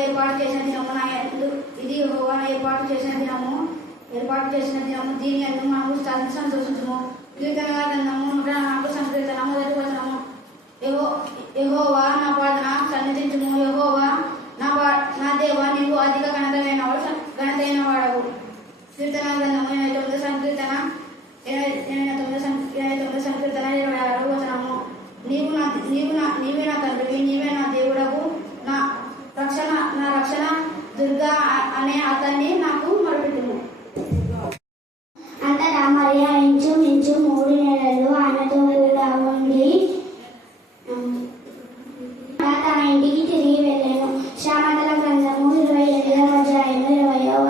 ఏర్పాటు చేసిన దినము నా యందు ఇది యెహోవా ఏర్పాటు చేసిన దినము దీని యందు మనము సంతోషించుము. కీర్తనల గ్రంథము 104 సంకీర్తన మొదటి వచనము. యెహోవా నా ప్రార్థన సన్నిధించుము. యెహోవా నా దేవా నీవు అధిక ఘనతైన వాడవు. కీర్తనల గ్రంథము 89 సంకీర్తన 26 వచనము. నీవే నా తండ్రివి, నీవే నా దేవుడవు, నా రక్షణ దుర్గా అనే అతన్ని నాకు మొరపెట్టుము. అంతటా మరియా ఇంచుమించు 3 నెలలు ఆయనతో కూడా ఉండి తన ఇంటికి తిరిగి వెళ్ళాను. శ్యామతల గ్రంథము 28వ అధ్యాయము 20వ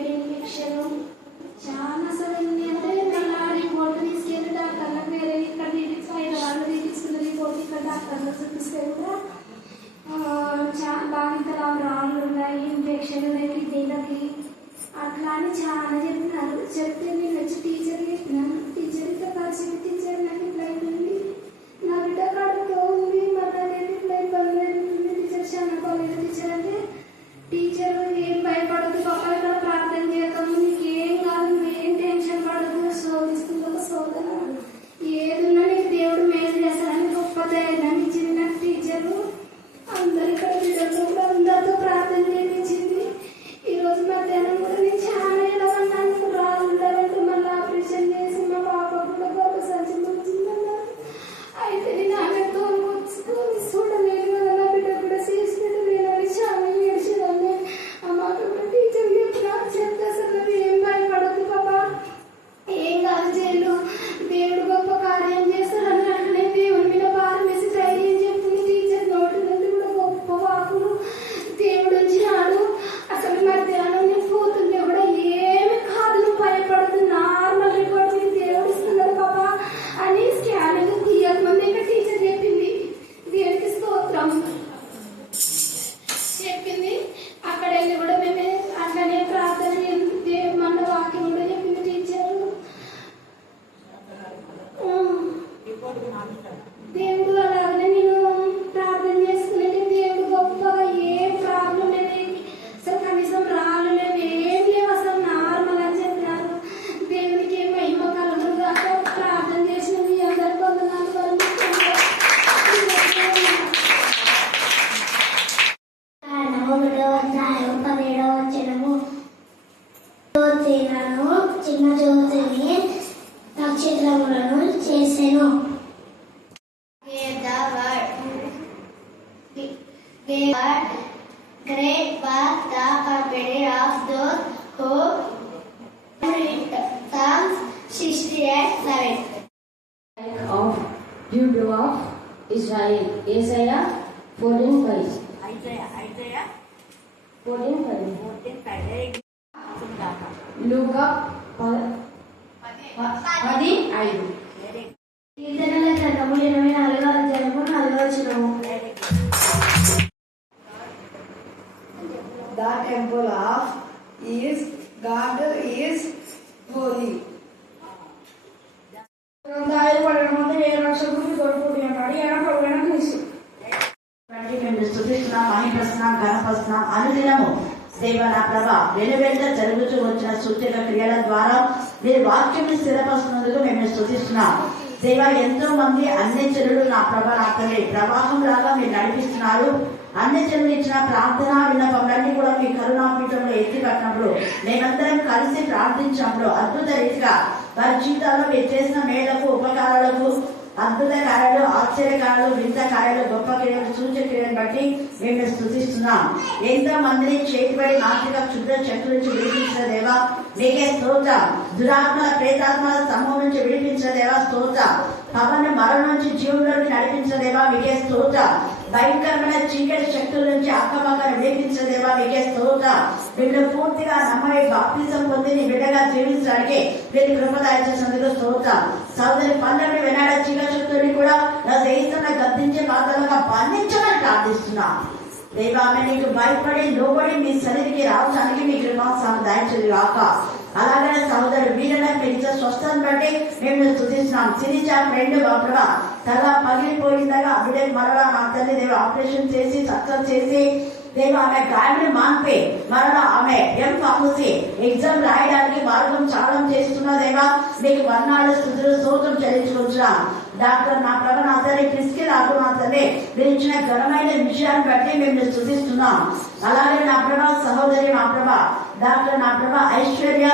బ్లడ్ ఇన్ఫెక్షన్ చాలా అసలు అంటే మళ్ళీ రిపోర్ట్ తీసుకెళ్ళి డాక్టర్లకు వేరే ఇక్కడ హైదరాబాద్లో తీసుకున్న రిపోర్ట్ ఇక్కడ డాక్టర్లో చూపిస్తే కూడా బాగా ఇంత రాళ్ళు ఉన్నాయి, ఇన్ఫెక్షన్ ఉన్నాయి కిడ్నీలకి అట్లా అని చాలా చెప్పినారు. చెప్తే నేను వచ్చి టీచర్ చెప్పినాను. టీచర్తో పరిస్థితి టీచర్ నాకు ఇట్లా అయిపోయింది, నా బిడ్డ కడుపుతో ఉంది, మళ్ళీ నేను ఇట్లా ఇబ్బంది అవుతుంది టీచర్, చాలా బాగాలేదు టీచర్ అంటే టీచర్ ఏం భయపడదు పాప, ఇక్కడ ప్రార్థన చేద్దాము, నీకు ఏం కాదు, నువ్వేం టెన్షన్ పడదు, శోధిస్తుంది ఒక శోధన, ఏదున్నా నీకు దేవుడు మేలు చేస్తాడని గొప్ప ధైర్యం ఇచ్చింది నాకు టీచరు. అందరు ఇక్కడ బిడ్డలతో కూడా అందరితో ప్రార్థన చేయించింది. ఈరోజు మధ్యాహ్నం కూడా నేను చాలా ఎలా ఉన్నాను, రాళ్ళంటే మళ్ళీ ఆపరేషన్ చేసి మా పాప కూడా గొప్ప సంచి వచ్చిందన్నారు. అయితే నేను ఆమెతో చూడలేదు కదా, నా బిడ్డ కూడా చేసినట్టు లేదని చాలా ఏడ్చేదాన్ని. ఆ మాట కూడా టీచర్ చెప్తే అసలు నువ్వు ఏం భయపడద్దు పాప, ఏం కాదు చేయలు, దేవుడు గొప్ప కార్యం చేస్తాడని అంటే నేను దేవుడి మీద భారం వేసి ధైర్యం చెప్తుంది టీచర్. నోటి నుండి కూడా గొప్ప వాకులు దేవుడు వచ్చినాడు. అసలు మధ్యాహ్నం నేను పోతుంటే కూడా ఏమి కాదు, నువ్వు భయపడదు, నార్మల్ రిపోర్ట్ నీకు దేవుడు ఇస్తున్నాడు పాప అని స్కానింగ్ తీయకముందే టీచర్ చెప్పింది. దేవుడికి స్తోత్రం చెప్పింది. అక్కడ వెళ్ళి కూడా మేము అట్లనే ప్రార్థన మన వాక్యం కూడా చెప్పింది టీచర్. దేవుడు అలాగనే నేను ప్రార్థన చేసుకునేది, దేవుడు గొప్పగా ఏ ప్రాబ్లం లేదు, అసలు కనీసం రాళ్ళు లేవు, ఏం లేవు, అసలు నార్మల్ అని చెప్పినారు. దేవునికి ఏ మహిమ కలుగుతుంది కాక ప్రార్థన చేసిన మీ అందరి పొందనాలు. చిన్న జ్యోతిని నక్షత్రములను చేసెను. Great was the company of those who read Psalms 68:7. Of Judah of Israel. Isaiah 14:5. Isaiah 14:5. Luka 10:5. కీర్తనల గ్రంథము 24వ అధ్యాయము 4వ వచనము. The temple of God is holy. మేము స్తుతిస్తున్నాం, మహిమపరుస్తున్నాం, ఘనపరుస్తున్నాం. అనుదినము దేవ నా ప్రభా వెనువెంట జరుగుతూ వచ్చిన సూచక క్రియల ద్వారా మీరు వాక్యం స్థిరపరుస్తున్నందుకు మేము స్తుతిస్తున్నాం. దేవ ఎంతో మంది అన్ని జనులు నా ప్రభా నా తల్లి ప్రవాహం లాగా మీరు నడిపిస్తున్నారు. అన్ని జనులు ఇచ్చిన ప్రార్థన విన్నపములన్నీ కూడా మీ కరుణాపీఠంలో ఎత్తి కట్టినప్పుడు మేమందరం కలిసి ప్రార్థించినప్పుడు అద్భుత రీతిగా వారి జీవితాల్లో మీరు చేసిన మేలకు ఉపకారాలకు అద్భుత కార్యాలు, ఆశ్చర్యకారాలు, వింత కార్యాలు, గొప్ప క్రియలు, సూచక క్రియలను బట్టి మేము స్తుతిస్తున్నాం. ఎంతో మందిని చేతిపడి మానసిక క్షుద్ర శక్తుల నుంచి విడిపించిన దేవా మీకే స్తోత్రం. దురాత్మల ప్రేతాత్మల సమూహం నుంచి విడిపించిన దేవా స్తోత్రం. పవన్ మరణం నుంచి జీవుల్లోకి నడిపించిన దేవా మీకే స్తోత్రం. భయంకరమైన చీకటి శక్తుల నుంచి అక్కపక్కన విడిపించిన దేవా మీకే స్తోత్రం. వీళ్ళు పూర్తిగా నమ్మని బాప్తిజం పొంది నీ బిడ్డగా జీవించడానికి వీళ్ళు కృపదాయ చేసినందుకు స్తోత్రం. సోదరి పనులను వినాడ చీకటి శక్తుల్ని కూడా నా జయిస్తున్న గద్దించే పాత్రలుగా బంధించమని ప్రార్థిస్తున్నాం. దేవా ఆమె నీకు భయపడి లోబడి మీ సన్నిధికి రావడానికి మీ కృపాసాన్ని దయచేది కాక. అలాగే సహోదరు వీళ్ళని మీకు స్వస్థతను బట్టి మేము స్తుతిస్తున్నాం. సిరిచా ఫ్రెండ్ బాబుగా తల పగిలిపోయిందగా అప్పుడే మరలా నా తల్లి దేవ ఆపరేషన్ చేసి సక్సెస్ చేసి దేవ ఆమె గాయని మాన్పే మరలా ఆమె ఫార్మసీ ఎగ్జామ్ రాయడానికి మార్గం చాలం చేస్తున్నదేవా మీకు వర్ణాలు స్థుతులు స్తోత్రం చెల్లించుకుంటున్నా. డాక్టర్ నా ప్రభ నా తల్లి క్రిస్కి రాకు నా తల్లి మీరు ఇచ్చిన ఘనమైన విషయాన్ని బట్టి మేము స్తుతిస్తున్నాం. అలాగే నా ప్రభ సహోదరి నా ప్రభ డాక్టర్ నా ప్రభ ఐశ్వర్య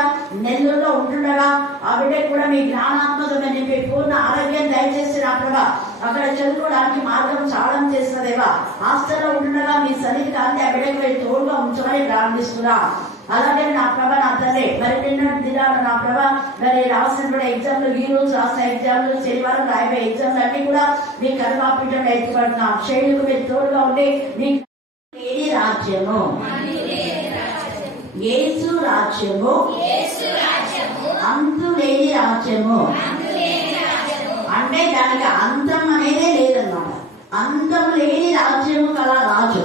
నెల్లూరులో ఉంటుండగా ఆవిడే కూడా మీ జ్ఞానాత్మకమైన నింపి పూర్ణ ఆరోగ్యం దయచేసి నా ప్రభ అక్కడ చదువుకోవడానికి మార్గం చాలం చేసినదేవా హాస్టల్లో ఉంటుండగా మీ సన్నిధి కాంతి ఆవిడకి మీరు తోడుగా ఉంచమని ప్రారంభిస్తున్నా. అలాగే నా ప్రభ నా తల్లి మరి నిన్న దినాలు నా ప్రభ మరి రాసిన ఎగ్జామ్లు ఈ రోజు రాసిన ఎగ్జామ్లు శనివారం రాయబోయే ఎగ్జామ్లు అన్ని కూడా మీ కరుణాపీఠంలో ఎత్తుపడుతున్నాం. శైలికి మీరు తోడుగా ఉండి మీ రాజ్యము యేసు రాజ్యము అంతు లేని రాజ్యము. అంటే దానికి అంతం అనేదే లేదన్నమాట. అంతం లేని రాజ్యము కల రాజు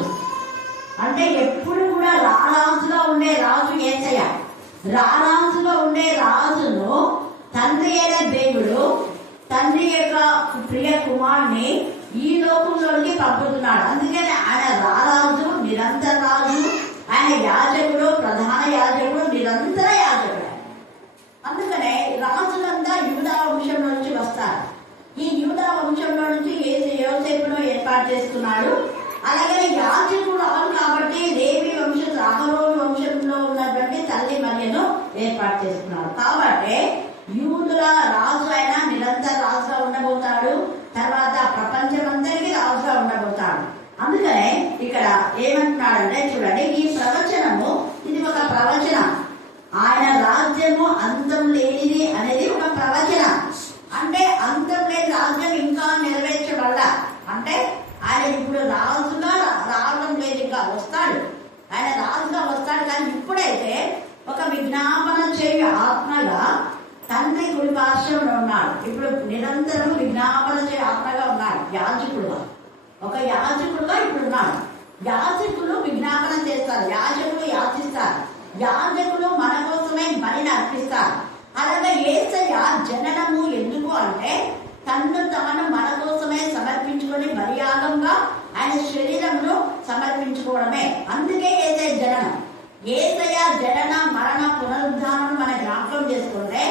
అంటే ఎప్పుడు కూడా రారాజుగా ఉండే రాజు యేసయ్య. రారాజుగా ఉండే రాజును తండ్రి అయిన దేవుడు తండ్రి యొక్క ప్రియ కుమారుని ఈ లోకంలోకి పంపుతున్నాడు. అందుకని ఆయన రారాజు, నిరంతర రాజు. ఆయన యాజకుడు, ప్రధాన యాజకుడు, నిరంతర యాజకుడు. అందుకనే రాజులంతా యూదా వంశంలో నుంచి వస్తారు. ఈ యూదా వంశంలో నుంచి యోసేపును ఏర్పాటు చేస్తున్నాడు. అలాగే యాజకుడు అవును కాబట్టి లేవి వంశం, అహరోను వంశంలో ఉన్నటువంటి తల్లి మరియను ఏర్పాటు చేస్తున్నాడు. కాబట్టి యూదుల రాజు అయినా నిరంతర రాజుగా ఉండబోతాడు. తర్వాత ప్రపంచమందరికీ రాజుగా ఉండబోతాడు. అందుకనే ఇక్కడ ఏమంటున్నాడంటే చూడండి, ఈ ప్రవచనము ఇది ఒక ప్రవచనం. ఆయన రాజ్యము అంతం లేనిది అనేది ఒక ప్రవచనం. అంటే అంతం లేని రాజ్యం ఇంకా నెరవేర్చబడ్డా. అంటే ఆయన ఇప్పుడు రాజుగా రావడం లేదు, ఇంకా వస్తాడు. ఆయన రాజుగా వస్తాడు. కానీ ఇప్పుడైతే ఒక విజ్ఞాపన చేయు ఆత్మగా తండ్రి కుడి పార్శ్వంలో ఉన్నాడు. ఇప్పుడు నిరంతరం విజ్ఞాపన చేయు ఆత్మగా ఉన్నాడు. యాజకుడుగా, ఒక యాజకుడుగా ఇప్పుడు ఉన్నాడు. యాజకులు విజ్ఞాపన చేస్తారు, యాజకులు యాచిస్తారు, యాజకులు మన కోసమే బలిని అర్పిస్తారు. అలాగే యేసయ్య జననము ఎందుకు అంటే తన్ను తాను మన కోసమే సమర్పించుకొని బలియాగంగా ఆయన శరీరంలో సమర్పించుకోవడమే. అందుకే యేసయ్య జననం. యేసయ్య జనన, మరణ, పునరుద్ధానం మన జ్ఞాపకం చేసుకుంటే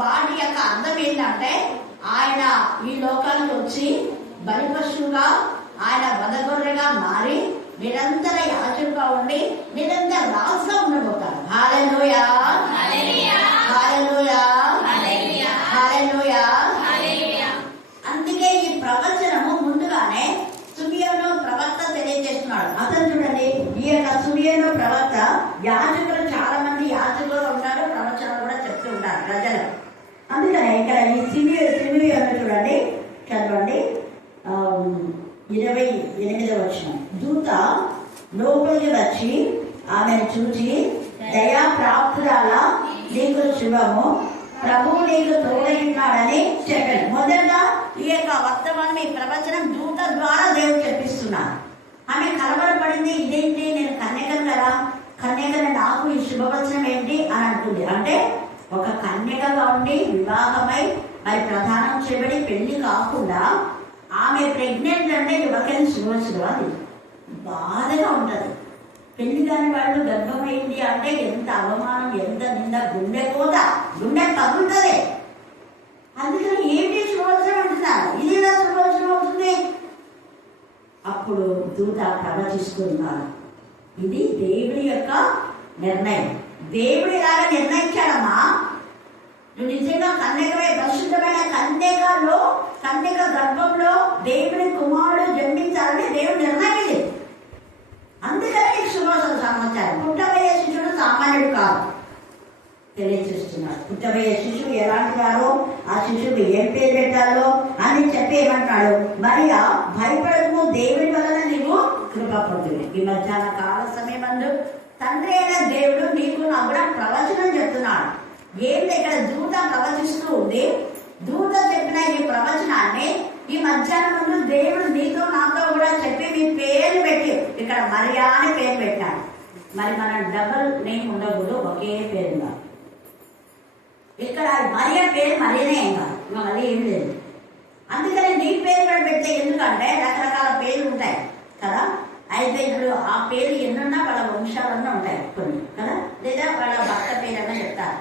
వాటి యొక్క అర్థం ఏంటంటే ఆయన ఈ లోకానికి వచ్చి బలి పశువుగా, ఆయన వధగొర్రెగా మారి నిరంతర యాజకుడుగా ఉండి నిరంతర రాజుగా ఉండబోతాడు. హల్లెలూయా, హల్లెలూయా, హల్లెలూయా. అందుకే ఈ ప్రవచనము ముందుగానే సుమియోను ప్రవక్త తెలియజేస్తున్నాడు. అతను చూడండి, ఈ యొక్క సుమియోను ప్రవక్త యాజకులు చాలా మంది యాజకులు ఉంటారు, ప్రవచనాలు కూడా చెప్తూ ఉంటారు ప్రజలు. అందుకనే ఇక్కడ ఈ సిమియోను చూడండి, చదవండి 28వ వచనం. దూత లోపలికి వచ్చి ఆమెను చూచి, దయా ప్రాప్తురాల, నీకు శుభము, ప్రభువు నీకు తోడైనాడని చెప్పాడు. మొదట ఈ యొక్క వర్తమానం, ఈ ప్రవచనం దూత ద్వారా దేవుడు చెప్పిస్తున్నారు. ఆమె కలవరపడింది, ఇదేంటి నేను కన్యకను కదా, కన్యకను నాకు ఈ శుభవచనం ఏంటి అని అంటుంది. అంటే ఒక కన్యకగా ఉండి వివాహమై మరి ప్రధానం చేయబడి పెళ్లి కాకుండా ఆమె ప్రెగ్నెంట్ అంటే ఎవరికైనా శుభవచనం అది బాధగా ఉంటది. పెళ్లి కాని వాళ్ళు గర్భమైంది అంటే ఎంత అవమానం, ఎంత నింద, గుండె కోత, గుండె తగులుతుంది. అందుకని ఏంటి శుభవచనం అంటున్నారు, ఇది ఎలా శుభవచనం అవుతుంది? అప్పుడు దూత ప్రవచిస్తున్నారు, ఇది దేవుడి యొక్క నిర్ణయం. దేవుడు ఇలాగా నిర్ణయించాడమ్మా, నువ్వు నిజంగా కన్యకమే, పరిశుద్ధమైన కన్యకలో, కన్యక గర్భంలో దేవుడి కుమారుడు జన్మించాలని దేవుడు నిర్ణయం ఇది. అందుకని నీకు శుభవచనం సమాచారం. పుట్టబోయే శిశుడు సామాన్యుడు కాదు తెలియజేస్తున్నాడు. పుట్టబోయే శిశువు ఎలాంటి వారో, ఆ శిశువు ఏం పేరు పెట్టాలో అని చెప్పి ఏమంటాడు, మరియా భయపడకు, దేవుడి వలన నీవు కృప పొందుతుంది. ఈ మధ్యాహ్న కాల సమయమందు తండ్రి అయిన దేవుడు నీకు నాకు కూడా ప్రవచనం చెప్తున్నాడు. ఏంటి ఇక్కడ దూత ప్రవచిస్తూ ఉంది. దూత చెప్పిన ఈ ప్రవచనాన్ని ఈ మధ్యాహ్నం ముందు దేవుడు నీతో నాతో కూడా చెప్పి మీ పేరు పెట్టి, ఇక్కడ మరియా అని పేరు పెట్టాడు. మరి మన డబుల్ నేమ్ ఉండకూడదు, ఒకే పేరు ఉండాలి. ఇక్కడ మరియా పేరు మరియనే ఇంకా మళ్ళీ ఏం లేదు. అందుకని నీ పేరు కూడా పెడితే, ఎందుకంటే రకరకాల పేర్లు ఉంటాయి కదా. అయితే ఇప్పుడు ఆ పేరు ఎన్నున్నా వాళ్ళ వంశాలన్నా ఉంటాయి కొన్ని కదా, లేదా వాళ్ళ భర్త పేరు అన్నా చెప్తారు.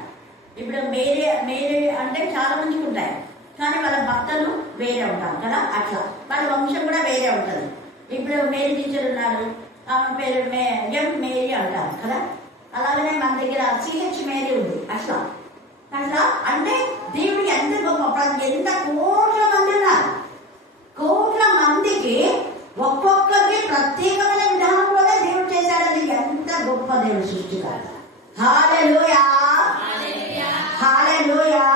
ఇప్పుడు మేరీ మేరీ అంటే చాలా మందికి ఉంటాయి, కానీ వాళ్ళ భర్తలు వేరే ఉంటారు కదా, అట్లా వాళ్ళ వంశం కూడా వేరే ఉంటుంది. ఇప్పుడు మేరీ టీచర్ ఉన్నారు, ఆమె పేరు ఎం మేరీ అంటారు కదా. అలాగనే మన దగ్గర సిహెచ్ మేరీ ఉంది. అట్లా అట్లా అంటే దేవుడు ఎంత గొప్ప, ఎంత కోట్ల మంది ఉన్నారు. కోట్ల మందికి ఒక్కొక్కరికి ప్రత్యేకమైన విధానంలోనే దేవుడు చేశాడని ఎంత గొప్ప దేవుడు సృష్టికారు. హల్లెలూయా, హల్లెలూయా.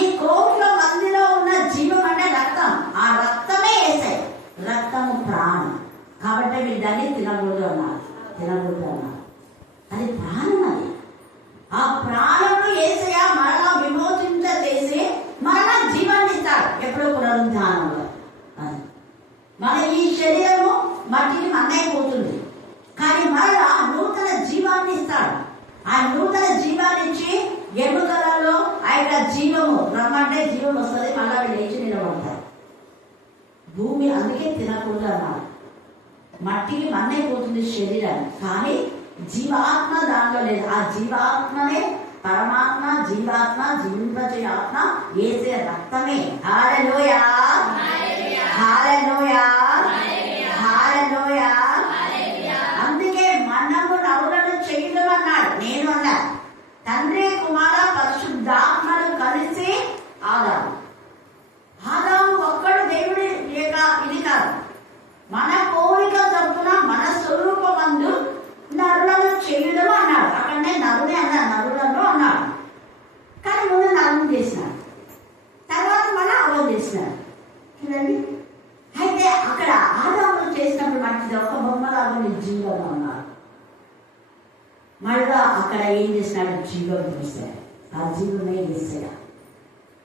ఈ కోట్ల మందిలో ఉన్న జీవం అంటే రక్తం, ఆ రక్తమే యేసయ్య. రక్తము ప్రాణం కాబట్టి మీరు దాన్ని తినకూడదు అన్నారు, తినకూడదు అన్నారు. అది జీవము, రమ్మంటే జీవం వస్తుంది, మళ్ళా లేచి నిలబడతారు. భూమి అందుకే తినకూడదు అన్నారు. మట్టికి మన్నైపోతుంది శరీరాన్ని, కానీ జీవాత్మ దాంట్లో లేదు. ఆ జీవాత్మనే పరమాత్మ, జీవాత్మ, జీవింపచే ఆత్మ యేసే రక్తమే. హల్లెలూయా, హల్లెలూయా, హల్లెలూయా. అందుకే మనము నరులను చేయమన్నాడు. నేను అన్నా తండ్రి కుమార పరిశుద్ధాత్మలు కలిసి ఆదాము ఒక్కడు దేవుడి లేక ఇది కాదు. మన కోరిక తరపున మన స్వరూపమందు నరులను చేయడం అన్నాడు. అక్కడనే నరుడే అన్నాడు, నరులను అన్నాడు. కానీ ముందు నరుని చేసినాడు, తర్వాత మన అవ్వలు చేసినాడు. చూడండి, అయితే అక్కడ ఆదాములు చేసినప్పుడు మంచిది ఒక బొమ్మలాగా జీవం అన్నారు. మళ్ళా అక్కడ ఏం చేసినాడు? జీవం చేశాడు. ఆ జీవమే చేశాడు.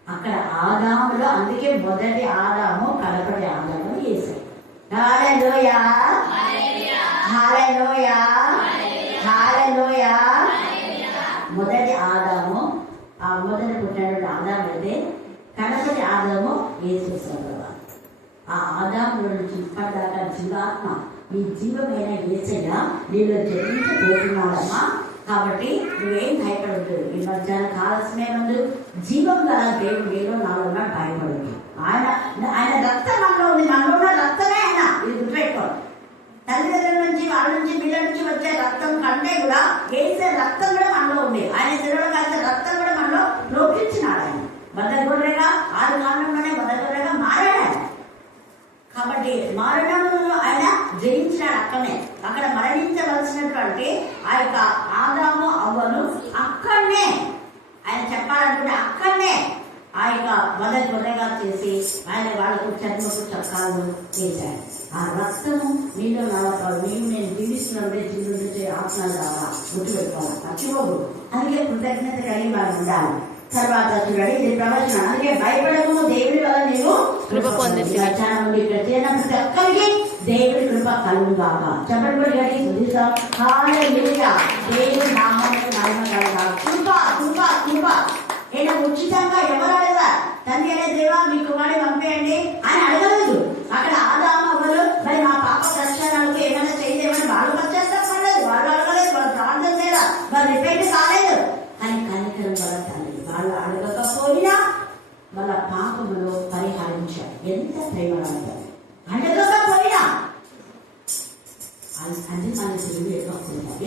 అక్కడ ఆదాములో, అందుకే మొదటి ఆదాము కడపటి ఆదాము చేశాడు. హల్లెలూయా, హల్లెలూయా, హల్లెలూయా. మొదటి ఆదాము, ఆ మొదటి పుట్టినటువంటి ఆదాము అయితే కడపటి ఆదాము యేసు. ఆ ఆదాములో నుంచి ఇప్పటిదాకా జీవాత్మ, ఈ జీవమైన యేసయ్య నీలో జన్మించబోతున్నాడమ్మా. కాబట్టి నువ్వేం భయపడద్దు. ఈ మధ్యాహ్న కాలస్మే ముందు జీవం గల దేవుడు ఏదో నాలో భయపడద్దు. ఆయన రక్తం మనలో ఉంది, మనలో ఉన్న రక్తమే ఆయన. ఇది గుర్తుపెట్టుకోండి. తల్లిదండ్రుల నుంచి, వాళ్ళ నుంచి, వీళ్ళ నుంచి వచ్చే రక్తం కంటే కూడా వేసే రక్తం కూడా మనలో ఉంది. ఆయన శరీరంలో కలిసే రక్తం కూడా మనలో లోపించినాడు. ఆయన మొదటిగా 6 కాలంలోనే మొదటిగా మారాడు. కాబట్టి మరణంలో ఆయన జయించినాడు. అక్కడ మరణించవలసినటువంటి ఆ యొక్క ఆదాము అవ్వను అక్కడనే ఆయన చెప్పాలనుకుంటే అక్కడనే ఆ యొక్క మొదటిగా చేసి ఆయన వాళ్ళకు చర్మకు చక్రాలు చేశాడు. ఆ రక్తము మీలో నమ్మకాలు మేము నేను జీవిస్తున్నప్పుడే జీవించే ఆత్మ ద్వారా గుర్తుపెట్టుకోవాలి, మర్చిపోదు. అందుకే కృతజ్ఞత కలిగి వాళ్ళు ఉండాలి. తర్వాత చూడండి, ఇది ప్రవచనం. అందుకే భయపడము, దేవుడి వల్ల నీవు కృప పొందింది. ప్రతి ఒక్కరికి దేవుడి కృప కలుగుగాక. చెప్పండి కానీ చూద్దాం. హల్లెలూయా, దేవుడి నామానికి మహిమ కలుగుగాక. కృప, కృప, కృప. నేను ఉచితంగా ఎవరు అడగా? తండ్రి అనే దేవా మీ కుమారుని పంపేయండి అని అడగలేదు. అక్కడ ఆదాము అవ్వలు మరి మా పాప దర్శనాలకు ఏమైనా చేయలేమని వాళ్ళు పచ్చేస్తలేదు, వాళ్ళు అడగలేదు, వాళ్ళు ప్రార్థన చేయరా, వాళ్ళు రిపేట్ కాలేదు. కానీ కనికరం వల్ల తండ్రి వాళ్ళు అడగకపోయినా వాళ్ళ పాపములో పరిహారించారు. ఎంత ప్రేమ అడగకపోయినా అది మన తెలుగు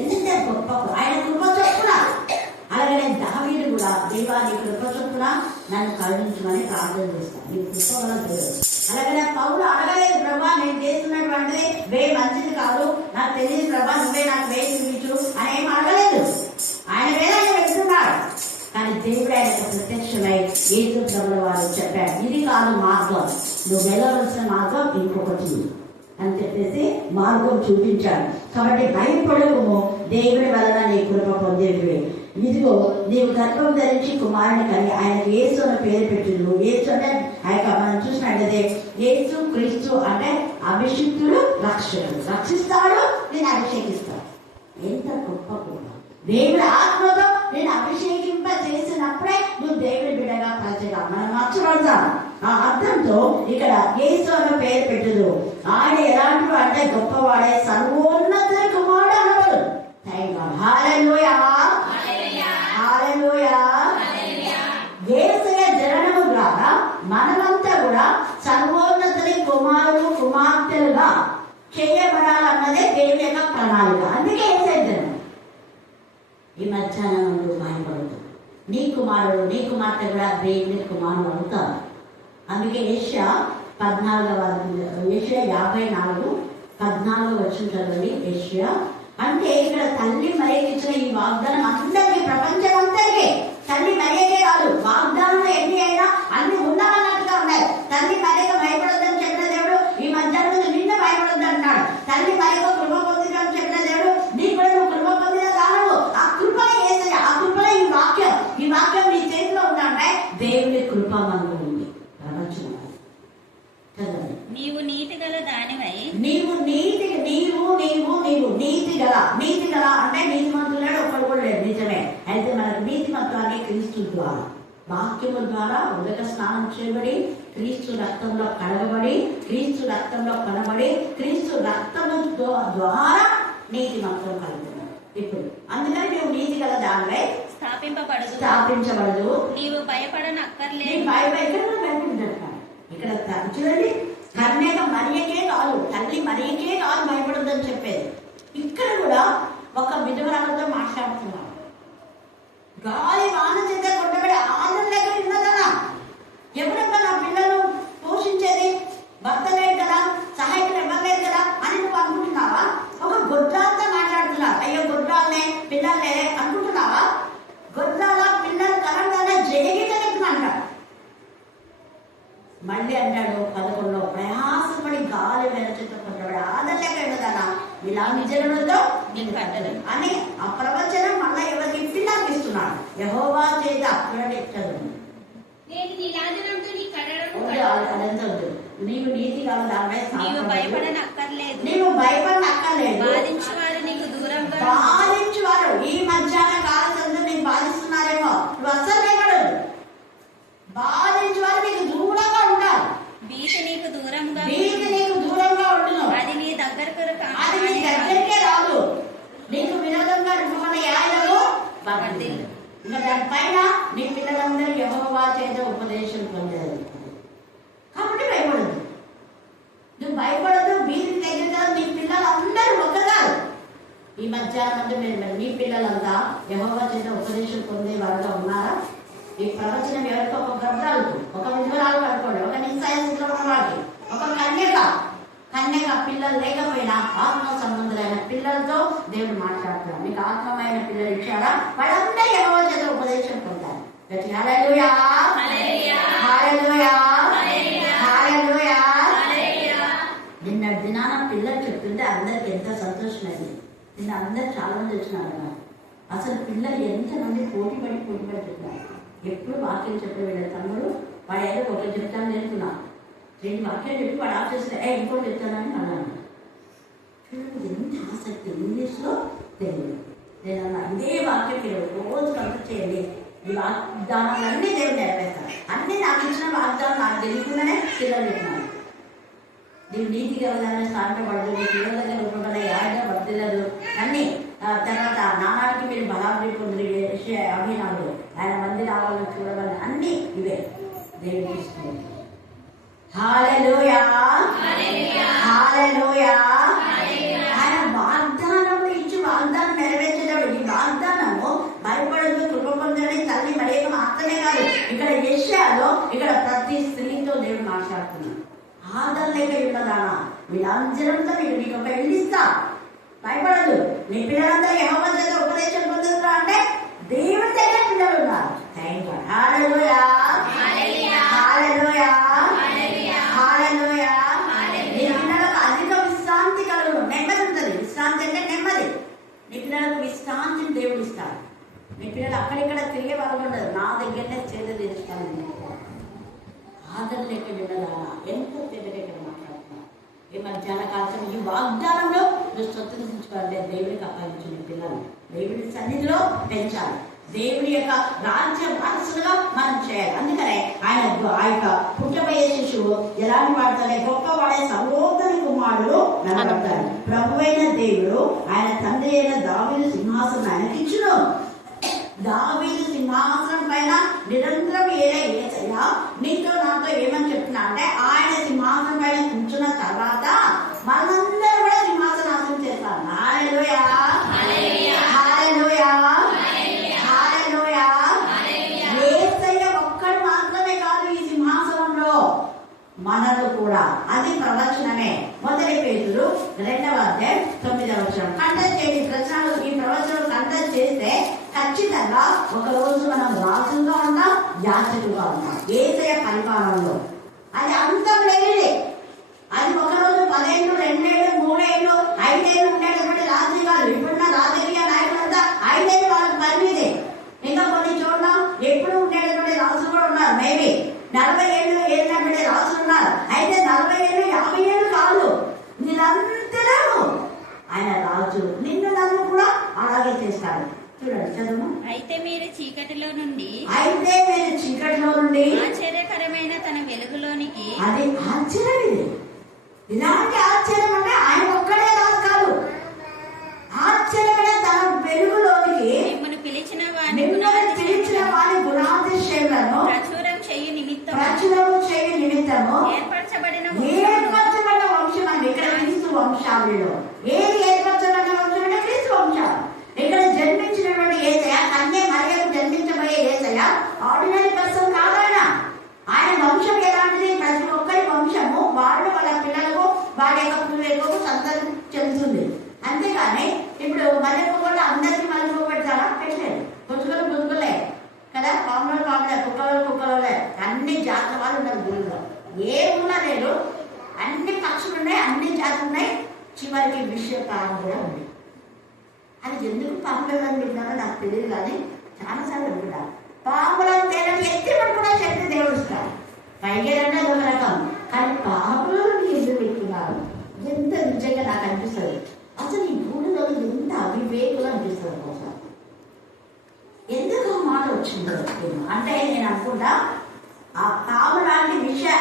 ఎంత గొప్ప ఆయన కృప చొప్పున. అలాగే దావీదు కూడా దేవా నీ కృప చొప్పున నన్ను కరుణించమని ప్రార్థన చేస్తాను. నీ కృప వల్ల తెలియదు. అలాగే పౌలు అడగలేదు, ప్రభా నేను చేస్తున్నటువంటిది మంచిది కాదు, నాకు తెలియదు ప్రభా, నువ్వే నాకు చూపించు అని ఏం అడగలేదు. ఆయన వేరే వెళ్తున్నాడు. కానీ దేవుడు ఆయనకు ప్రత్యక్షమై యేసు ప్రభువుల వారు చెప్పాడు, ఇది కాదు మార్గం, నువ్వు వెళ్ళవలసిన మార్గం ఇంకొకటి అని చెప్పేసి మార్గం చూపించాడు. కాబట్టి భయపడకము, దేవుడి వలన నీ కృప పొందేవి. ఇదిగో నీవు గర్భం ధరించి కుమారుని కని ఆయనకు యేసు అని పేరు పెట్టిండు. యేసు అంటే మనం చూసినట్లయితే యేసు క్రీస్తు అంటే అభిషిక్తుడు, రక్షకుడు. రక్షిస్తాడు, నేను అభిషేకిస్తాడు. ఎంత గొప్ప గొప్ప దేవుడి ఆత్మతో నేను అభిషేకింప చేసినప్పుడే నువ్వు దేవుడి బిడ్డగా ప్రజగా మనం మార్చబడతాం. ఆ అర్థంతో ఇక్కడ యేసు అన్న పేరు పెట్టుదు. ఆయన ఎలాంటి అంటే గొప్పవాడే, సర్వోన్నత కుమారుడు అనబడు. Thank God. హల్లెలూయా, హల్లెలూయా. యేసయ్య జననము ద్వారా మనమంతా కూడా సర్వోన్నతుని కుమారుడు కుమార్తెలుగా చేయబడాలన్నదే దేవుని యొక్క ప్రణాళిక. అందుకే యేసయ్య జననం. ఈ మధ్యాహ్నం నువ్వు భయపడదు, నీ కుమారుడు నీ కుమార్తె కూడా దేవుని కుమారుడు అవుతారు. అందుకే యెషయా 54:14 వచ్చిన చదవండి. యెషయా అంటే ఇక్కడ తల్లి మరియకి ఇచ్చిన ఈ వాగ్దానం అందరికీ, ప్రపంచం అంతరికీ. తల్లి మరియకే కాదు, వాగ్దానం ఎన్ని అయినా అన్ని ఉన్నామన్నట్టుగా ఉన్నాయి. తల్లి మరియకు భయపడొద్దని చెప్పిన దేవుడు ఈ మధ్యాహ్నం నిన్న భయపడొద్దు అంటున్నాడు. తల్లి మరియకు కృప పొందిదని చెప్పిన దేవుడు నీ కూడా నువ్వు కృప పొందిన దానవు. ఆ కృపనే యేసయ్య, ఆ కృపనే ఈ వాక్యం నీ చేతిలో ఉందంటే దేవుని కృప మనలో ఉంది. ప్రవచనం నీవు నీతి గల దానివై, నీవు నీతి గల అంటే నీతిమంతుడు ఒకడు కూడా లేదు. నిజమే. అయితే మనకు నీతిమంతుడు అనే క్రీస్తు ద్వారా వాక్యము ద్వారా ఉదక స్నానం చేయబడి, క్రీస్తు రక్తంలో కడగబడి, క్రీస్తు రక్తంలో కొనబడి, క్రీస్తు రక్తము ద్వారా నీతి మాత్రం కలుగుతున్నాం. ఇప్పుడు అందుకని నువ్వు నీతి గల దానివై స్థాపించబడదు. నీవు భయపడనక్కర్లేదు. ఇక్కడ చూడండి, కన్యక మరియకే కాదు, తల్లి మరియకే కాదు భయపడద్దని చెప్పేది. ఇక్కడ కూడా ఒక విధవరాలతో మాట్లాడుతున్నాం. గాలి వాన చేత కొట్టబడి ఆనందం లేక ఉన్నదనా? ఎవరబ్బా నా పిల్లలు పోషించేది? భర్త లేదు కదా, సహాయకులు ఇవ్వలేదు కదా అని నువ్వు అనుకుంటున్నావా? ఒక గొడ్రాలతో మాట్లాడుతున్నావు. అయ్యో గొడ్రాలనే పిల్లలే అనుకుంటున్నావా? గొడ్రాల పిల్లలు కలంగానే జరిగేటట్టు అంటాడు. మళ్ళీ అంటాడు 11లో, ప్రయాసపడి గాలి వెనచుతో కొట్టబడి ఆనందం లేక ఉన్నదనా? ఇలా నిజంతో అని ఆ ప్రవచనం మళ్ళీ ఎవరికి పిల్లలకి ఇస్తున్నాడు. యెహోవా చేత నీవు నీతి కాదు దానిపై నీవు భయపడనక్కర్లేదు. నీవు భయపడనక్కర్లేదు. బాధించువారు నీకు దూరంగా, బాధించువారు ఈ మధ్యాహ్న కాలంలో నీకు బాధిస్తున్నారేమో, నువ్వు అస్సలు భయపడదు. బాధించువారు నీకు దూరంగా ఉంటారు. భీతి నీకు దూరంగా, భీతి నీకు దూరంగా ఉండును. అది నీ దగ్గరకు అది నీ దగ్గరికే రాదు. నీకు వినోదంగా మన యాయనము ఇంకా దానిపైన నీ పిల్లలందరూ యెహోవా చేత ఉపదేశం పొందారు. కాబట్టి భయపడదు. నువ్వు భయపడదు. వీరి దగ్గర నీ పిల్లలందరూ ఒకగారు. ఈ మధ్యాహ్నం నీ పిల్లలంతా యెహోవా చేత ఉపదేశం పొందే వారుగా ఉన్నారా? ఈ ప్రవచనం ఎవరికో ఒక గర్భాలకు, ఒక విధురాలు పడుకోండి, ఒక నిస్సాయంలో ఉన్నవాడికి, ఒక కన్యక పిల్లలు లేకపోయినా ఆత్మ సంబంధులైన పిల్లలతో దేవుడు మాట్లాడుతున్నాడు. మీకు ఆత్మమైన పిల్లలు ఇచ్చారా? వాళ్ళందరూ యెహోవా చేత ఉపదేశం పొందారు. హల్లెలూయా, హల్లెలూయా, హల్లెలూయా. నిన్న దినాన పిల్లలు చెప్తుంటే అందరికి ఎంత సంతోషమైంది. నిన్న అందరు చాలా మంది వచ్చినారు కదా. అసలు పిల్లలు ఎంతమంది పోటీ పడి చెప్తున్నారు. ఎప్పుడు వాక్యం చెప్పే వీళ్ళ తమ్ముడు వాడు ఏదో ఒకటి చెప్తాను నేర్చున్నా, 2 వాక్యాలు చెప్పి వాడు ఆఫ్ చేస్తే ఇంకోటి చెప్తానని అన్నాను. చూడండి ఎంత ఆసక్తి. ఇంగ్లీష్లో తెలియదు. నేను అన్నా ఇదే వాక్యం మీరు రోజు కంప్లీట్ చేయండి. ఈ వాగ్దానాలన్నీ దేవుడు నెరవేర్తారు. అన్నీ నాకు ఇచ్చిన వాగ్దానం నాకు తెలియకుండానే పిల్లలు చెప్పినాను. నీవు నీతిగా వెళ్ళాలని స్థాపించబడదు, నీ పిల్లల దగ్గర ఉండడం యాడ్గా వర్దిల్లదు అన్నీ. తర్వాత నానాటికి మీరు బలాభివృద్ధి పొంది అభినాడు ఆయన మంది రావాలని చూడమని అన్నీ ఇవే దేవుడు తీసుకుంది. హల్లెలూయా, హల్లెలూయా. ఆయన వాగ్దానం ఇచ్చి వాగ్దానం నెరవేర్చేటప్పుడు ఈ వాగ్దానము భయపడదు, కృప పొందని తల్లి మరేమో మాత్రమే కాదు. ఇక్కడ యెషయాలో ఇక్కడ ప్రతి స్త్రీతో దేవుడు మాట్లాడుతున్నాడు. ఆదరణ లేక ఉన్నదానా వీళ్ళందరంతో నీకు ఒక ఇల్లు ఇస్తా, భయపడదు. నీ పిల్లలందరూ యెహోవా చేత ఉపదేశం పొందుతా అంటే దేవుడి దగ్గర పిల్లలు ఉన్నారు. Thank God. Hallelujah, hallelujah, hallelujah. నీ పిల్లలకు అధిక విశ్రాంతి కలుగు, నెమ్మది ఉంటుంది. విశ్రాంతి అంటే నెమ్మది. నీ పిల్లలకు విశ్రాంతిని దేవుడు ఇస్తాడు. నీ పిల్లలు అక్కడిక్కడ తిరిగే వాళ్ళు ఉండదు. నా దగ్గరనే చేత తీరుస్తాను. ఆదరణ లేక విన్నదా ఎంతో తెలియక మాట్లాడుతున్నా. ఈ మధ్యాహ్న కాలం ఈ వాగ్దానంలో నువ్వు స్వతంత్రించుకోవాలంటే దేవుడికి అప్పగించిన పిల్లలు దేవుడి సన్నిధిలో పెంచాలి. దేవుడి యొక్క రాజ్య వారసులుగా మనం చేయాలి. అందుకనే ఆయన ఆ యొక్క పుట్టబోయే శిశువు ఎలాంటి వాడతానే గొప్పవాడే సర్వోత్తమ కుమారుడు నడబడతాడు. ప్రభువైన దేవుడు ఆయన తండ్రి అయిన దావీదు సింహాసనం ఆయనకి ఇచ్చును. దావీదు సింహాసనం పైన నిరంతరం ఏసయ్యా నీతో నాతో ఏమని చెప్తున్నా అంటే ఆయన సింహాసనం పైన కూర్చున్న తర్వాత మనందరూ కూడా సింహాసనాసనం చేస్తారు. హల్లెలూయా, హల్లెలూయా, హల్లెలూయా. యేసయ్య ఒక్కడు మాత్రమే కాదు ఈ సింహాసనంలో, మనలు కూడా. అది ప్రవచనమే. మొదటి పేతురు 2వ అధ్యాయం 9వ వచనం. కంటెస్ట్ చేయండి ప్రశ్నలు. ఈ ప్రవచనం కంటెస్ట్ చేస్తే ఖచ్చితంగా ఒక రోజు మనం రాజుగా ఉంటాం, యాచకుగా ఉంటాం యేసయ్య పరిపాలనలో. అది అంతం లేనిది. అది ఒకరోజు 10 ఏళ్ళు, 2 ఏళ్ళు, 3 ఏళ్ళు, 5 ఏళ్ళు ఉండేటటువంటి రాజు కాదు. ఇప్పుడున్న రాజకీయ నాయకులంతా 5 ఏళ్ళు వాళ్ళకి పరిమితి. ఇంకా కొన్ని చోట్ల ఎప్పుడు ఉండేటటువంటి రాజులు కూడా ఉన్నారు. మేబీ 40 ఏళ్ళు ఏళ్ళటువంటి రాజులు ఉన్నారు. అయితే 40 ఏళ్ళు 50 ఏళ్ళు కాదు. నిరంతరము ఆయన రాజు. నిన్ను నన్ను కూడా అలాగే చేస్తాడు. చూడండి చదువు. అయితే మీరు చీకటిలో నుండి చీకటిలో నుండి ఆశ్చర్యకరమైన తన వెలుగులోనికి. అది ఆశ్చర్యం. ఇది ఇలాంటి ఆశ్చర్యం అంటే ఆయన ఒక్కడే కాదు, ఆశ్చర్యమైన తన వెలుగులోనికి మిమ్మల్ని పిలిచిన మిమ్మల్ని పిలిచిన వారి గుణాతిశయములను ప్రచురం చేయు నిమిత్తము ఏర్పరచబడిన వంశం అండి. ఇక్కడ క్రీస్తు వంశావళిలో ఏది ఏర్పరచబడిన వంశం అంటే క్రీస్తు వంశాలు. ఇక్కడ జన్మించినటువంటి యేసయ్య, కన్య మరియకు జన్మించబోయే యేసయ్య ఆర్డినరీ పర్సన్ కాదాయన. ఆయన వంశం ఎలాంటిది? ప్రతి ఒక్కరి వంశము వాళ్ళు వాళ్ళ పిల్లలకు వాళ్ళ యొక్క పూర్వీకులకు సంతతి చెందుతుంది. అంతేగాని ఇప్పుడు మల్లె పువ్వులు అందరికీ మల్లె పువ్వు పెడతారా? పెట్టలేదు. పుచ్చుకలు పుచ్చుకలే కదా, పాములు కుక్కలే, అన్ని జాతుల వాళ్ళు ఉన్నారు భూమిలో. ఏ ఊళ్ళో లేదు, అన్ని పక్షులు ఉన్నాయి, అన్ని జాతులు ఉన్నాయి. చివరికి విషయపాము కూడా ఉంది. అది ఎందుకు పాములను పెట్టినారో నాకు తెలియదు, కానీ చాలాసార్లు అనుకుంటారు. పాములను తేలని ఎత్తి పట్టుకున్న శక్తి దేవుడు ఇస్తారు. పైకేదంటే ఒక రకం, కానీ పాములను ఎందుకు పెట్టుకున్నారు? ఎంత నిజంగా నాకు అనిపిస్తుంది. అసలు ఈ భూమిలో ఎంత అవివేకులు అనిపిస్తుంది కోసం. ఎందుకు ఆ మాట వచ్చిందో అంటే నేను అనుకుంటా ఆ పాము లాంటి విషయ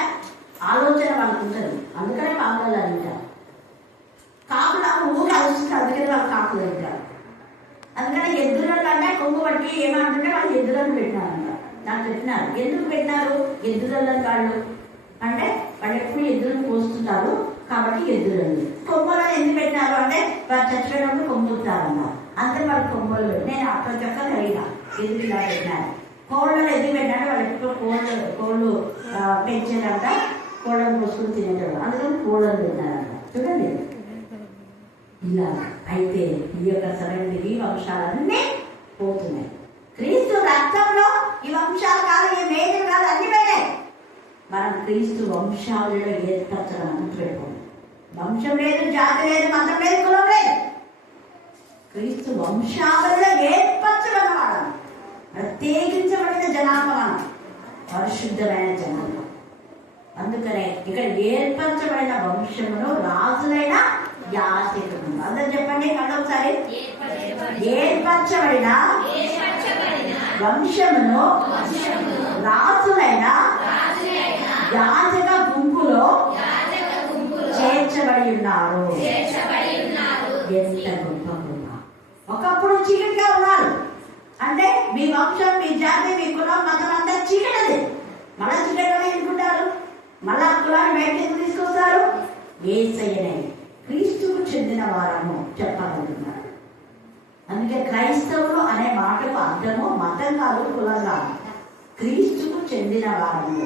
ఆలోచన వాళ్ళకు ఉంటుంది. అందుకనే పాములలో తింటారు. కాపులా ఊరు అలుస్తుంది, అందుకని వాళ్ళు కాపులు తింటారు. అందుకని ఎద్దులను అంటే కొమ్ము పట్టి ఏమంటుంటే వాళ్ళు ఎద్దులను పెట్టినారంట. నాకు పెట్టినారు. ఎందుకు పెట్టినారు ఎద్దులను? వాళ్ళు అంటే వాళ్ళు ఎప్పుడు ఎద్దులను పోస్తుంటారు కాబట్టి ఎద్దులను. కొమ్మలను ఎందుకు పెట్టినారు అంటే వాళ్ళు చచ్చిపోయినప్పుడు కొమ్ముతారన్న. అంతే వాళ్ళు కొమ్మలు. నేను అక్కడ చక్కగా అడిగినా ఎందుకు ఇలా పెట్టినారు. కోళ్ళను ఎందుకు పెట్టినారు? వాళ్ళు ఎప్పుడు కోళ్ళు పెంచారంట, కోళ్ళను పోసుకుని తినేటారు. అందుకని కోళ్ళను పెట్టినారంట. చూడండి ఇలా. అయితే ఈ యొక్క సరైన ఈ వంశాలన్నీ పోతున్నాయి. క్రీస్తు రక్తంలో ఈ వంశాలు కాదు, ఈ మేజలు కాదు, అన్ని పోయినాయి. మనం క్రీస్తు వంశావళిలో ఏర్పరచడం పెట్టుకోండి. వంశం లేదు, జాతి లేదు, మతం లేదు, కులం లేదు. క్రీస్తు వంశావళిలో ఏర్పరచబడిన వాళ్ళం, ప్రత్యేకించబడిన జనాంగం, పరిశుద్ధమైన జనాంగం. అందుకనే ఇక్కడ ఏర్పరచబడిన వంశమును రాజులైన యాజకులు. అందరూ చెప్పండి మళ్ళొకసారి. ఏర్పరచబడిన వంశమును రాజులైన యాజక గుంపులో చేర్చబడి ఉన్నారు. ఎంత గొప్ప గొప్ప. ఒకప్పుడు చీకటిగా ఉన్నారు అంటే మీ వంశం, మీ జాతి, మీ కులం, మతం అంతా చీకటది. మళ్ళా చీకటిలో ఎందుకుంటారు? మళ్ళా కులాన్ని బయటకు తీసుకొస్తారు. యేసయ్యనే క్రీస్తుకు చెందిన వారము చెప్పగలుగుతున్నారు. అందుకే క్రైస్తవులు అనే మాటకు అర్థము మతం కాదు, కులం కాదు. క్రీస్తుకు చెందిన వారము,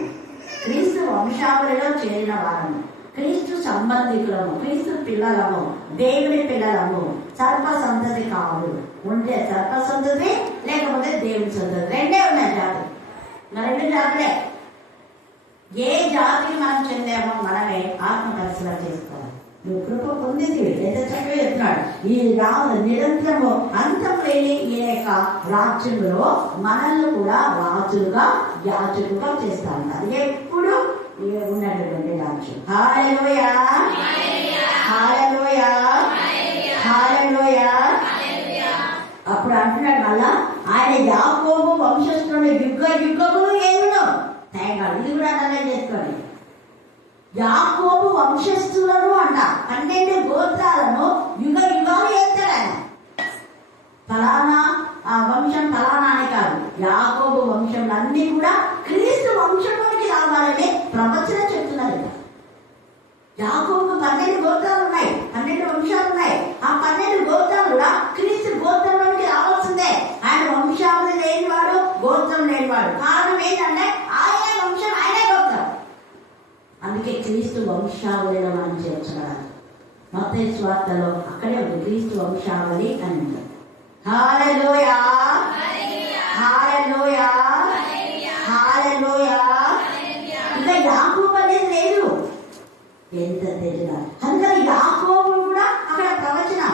క్రీస్తు వంశావళిలో చేరిన వారము, క్రీస్తు సంబంధికులము, క్రీస్తు పిల్లలము, దేవుని పిల్లలము. సర్ప సంతతి కాదు. ఉంటే సర్ప సంతతి, లేకపోతే దేవుని సంతతి. రెండే ఉన్నాయి జాతి. రెండు జాతులే. ఏ జాతికి మనం చెందామో మనమే ఆత్మ పరిశీలన చేసుకోవాలి. నువ్వు కృప పొందింది ఎంత చక్కగా చెప్తున్నాడు. ఈ నిరంతరము అంతం లేని ఈ యొక్క రాజ్యంలో మనల్ని కూడా రాజులుగా యాజకుగా చేస్తా ఉంటారు. ఎప్పుడు ఉన్నటువంటి రాజ్యం. హల్లెలూయా, హల్లెలూయా, హల్లెలూయా. అప్పుడు అంటున్నాడు మళ్ళా, ఆయన యాకోబు వంశస్థుని యుగ యుగములు ఏమును తేగాడు. ఇది కూడా అర్థం చేసుకోండి. యాకోబు వంశస్థులను అంట 12 గోత్రాలను యుగ యుగాలు ఏస్తాడు ఆయన. ఫలానా ఆ వంశం ఫలానా అని కాదు, యాకోబు వంశంలన్నీ కూడా క్రీస్తు వంశంలోనికి రావాలని ప్రవచన చెప్తున్నారు. యాకోబు 12 గోత్రాలు ఉన్నాయి, 12 వంశాలు ఉన్నాయి. ఆ 12 గోత్రాలు కూడా క్రీస్తు గోత్రంలోనికి రావాల్సిందే. ఆయన వంశావళి లేనివాడు, గోత్రం లేనివాడు. కారణం ఏంటంటే ఆయనే వంశం, ఆయనే గోత్రం. అందుకే క్రీస్తు వంశావళిలో మనం చేర్చబడాలి. మత్తయి సువార్తలో అక్కడే ఉంది క్రీస్తు వంశావళి అని ఉంది. హల్లెలూయా, హల్లెలూయా, హల్లెలూయా. ఇంకా యాకోబు అనేది లేదు. ఎంత తెలియదు. అందుకని యాకోబు కూడా అక్కడ ప్రవచనం.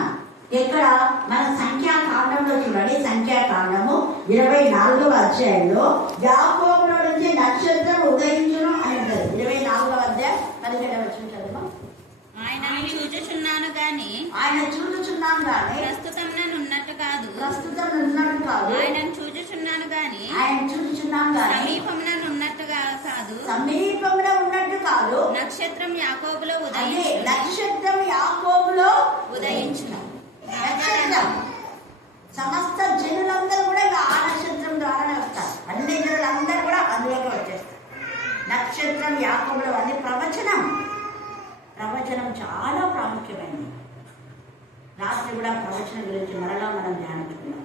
ఎక్కడ? మన సంఖ్యాకాండంలో చూడండి. సంఖ్యాకాండము 24వ అధ్యాయంలో యాకోబులో నుంచి నక్షత్రం ఉదయించును అని ఉంటుంది. 24వ అధ్యాయం 17వ వచనం చదువు. ఆయనను చూచుచున్నాను గాని ప్రస్తుతం ఉన్నట్టు కాదు. ఆయనను చూచుచున్నాను గాని ఆయన చూచుచున్నాను చూచుచున్నాం కానీ సమీపమున ఉన్నట్టుగా కాదు, సమీపంలో ఉన్నట్టు కాదు. నక్షత్రం యాకోబులో అదే నక్షత్రం యాకోబులో ఉదయించును. నక్షత్రం సమస్త జనులందరూ కూడా ఇక ఆ నక్షత్రం ద్వారానే వస్తారు. అన్ని జనులందరూ కూడా అందులోకి వచ్చేస్తారు. నక్షత్రం యాకోబులో అది ప్రవచనం. ప్రవచనం చాలా ప్రాముఖ్యమైనది. రాత్రి కూడా ప్రవచనం గురించి మరలా మనం ధ్యానించుకున్నాం.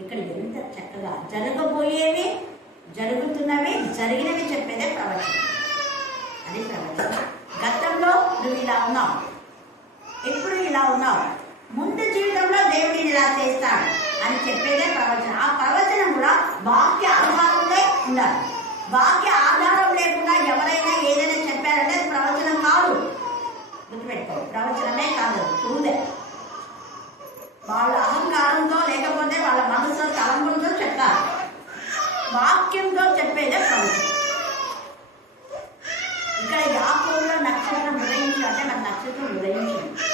ఇక్కడ ఎంత చక్కగా జరగబోయేవి, జరుగుతున్నవి, జరిగినవి చెప్పేదే ప్రవచనం. అది ప్రవచనం. గతంలో నువ్వు ఇలా ఉన్నావు, ఎప్పుడు ఇలా ఉన్నావు, ముందు జీవితంలో దేవుడిని ఇలా చేస్తాడు అని చెప్పేదే ప్రవచనం. ఆ ప్రవచనం కూడా వాక్య ఆధారంలో ఉండాలి. వాక్య ఆధారం లేకుండా ఎవరైనా ఏదైనా చెప్పారంటే ప్రవచనం కాదు. గుర్తుపెట్టుకో, ప్రవచనమే కాదు, చూదే. వాళ్ళ అహంకారంతో లేకపోతే వాళ్ళ మనసులో తలంపులతో చెప్తారు. వాక్యంతో చెప్పేదే ప్రవచనం. ఇక్కడ యాకోబులో నక్షత్రం ఉదయించి అంటే మన నక్షత్రం ఉదయించింది.